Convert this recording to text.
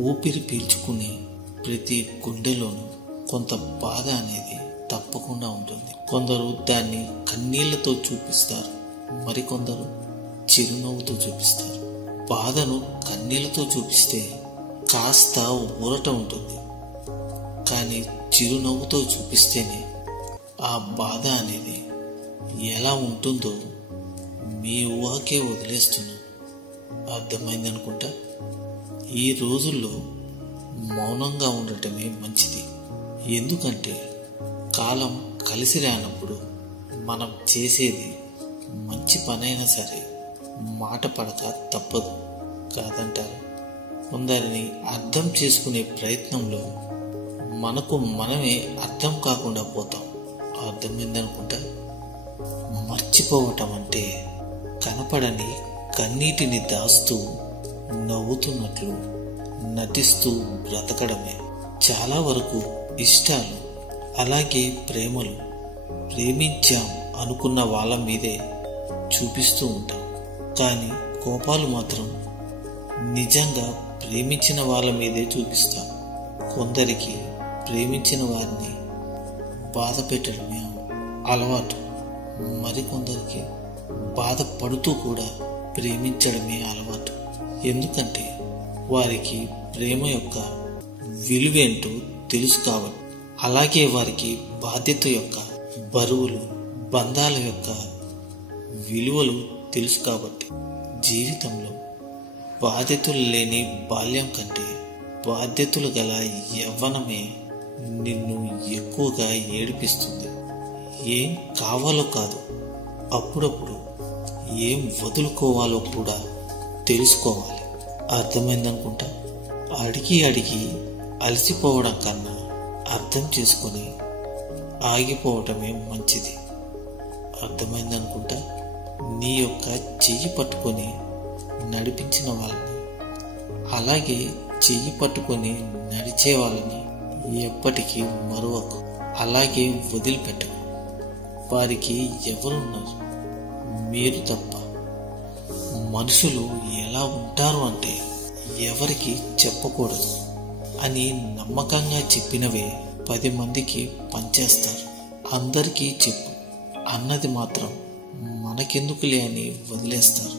ఊపిరి పీల్చుకునే ప్రతి గుండెలోనూ కొంత బాధ అనేది తప్పకుండా ఉంటుంది. కొందరు దాన్ని కన్నీళ్లతో చూపిస్తారు, మరికొందరు చిరునవ్వుతో చూపిస్తారు. బాధను కన్నీళ్లతో చూపిస్తే కాస్త ఊరట ఉంటుంది, కానీ చిరునవ్వుతో చూపిస్తేనే ఆ బాధ అనేది ఎలా ఉంటుందో మీ ఊహకే వదిలేస్తున్నాను. అర్థమైందనుకుంటా. ఈ రోజుల్లో మౌనంగా ఉండటమే మంచిది. ఎందుకంటే కాలం కలిసి రానప్పుడు మనం చేసేది మంచి పనైనా సరే మాట పడక తప్పదు కాదంటారు. కొందరిని అర్థం చేసుకునే ప్రయత్నంలో మనకు మనమే అర్థం కాకుండా పోతాం. అర్థమైందనుకుంటా. మర్చిపోవటం అంటే కనపడని కన్నీటిని దాస్తూ నవ్వుతున్నట్లు నటిస్తూ బ్రతకడమే. చాలా వరకు ఇష్టాలు, అలాగే ప్రేమలు ప్రేమించాం అనుకున్న వాళ్ళ మీదే చూపిస్తూ ఉంటాం, కానీ కోపాలు మాత్రం నిజంగా ప్రేమించిన వాళ్ళ మీదే చూపిస్తాం. కొందరికి ప్రేమించిన వారిని బాధ పెట్టడమే అలవాటు, మరికొందరికి బాధపడుతూ కూడా ప్రేమించడమే అలవాటు. ఎందుకంటే వారికి ప్రేమ యొక్క విలువేంటో తెలుసు కాబట్టి. అలాగే వారికి బాధ్యత యొక్క బరువులు, బంధాల యొక్క విలువలు తెలుసు కాబట్టి. జీవితంలో బాధ్యతలు లేని బాల్యం కంటే బాధ్యతలు గల యవ్వనమే నిన్ను ఎక్కువగా ఏడిపిస్తుంది. ఏం కావాలో కాదు, అప్పుడప్పుడు ఏం వదులుకోవాలో కూడా తెలుసుకోవాలి. అర్థమైందనుకుంటా. అడిగి అలసిపోవడం కన్నా అర్థం చేసుకొని ఆగిపోవటమే మంచిది. అర్థమైందనుకుంటా. నీ యొక్క చెయ్యి పట్టుకొని నడిపించిన వాళ్ళని, అలాగే చెయ్యి పట్టుకొని నడిచే వాళ్ళని ఎప్పటికీ మరువకు, అలాగే వదిలిపెట్టకు. వారికి ఎవరున్నారు? మీరు తప్ప. మనుషులు ఎలా ఉంటారు అంటే ఎవరికి చెప్పకూడదు అని నమ్మకంగా చెప్పినవే 10 మందికి పంచేస్తారు. అందరికీ చెప్పు అన్నది మాత్రం మనకెందుకులే అని వదిలేస్తారు.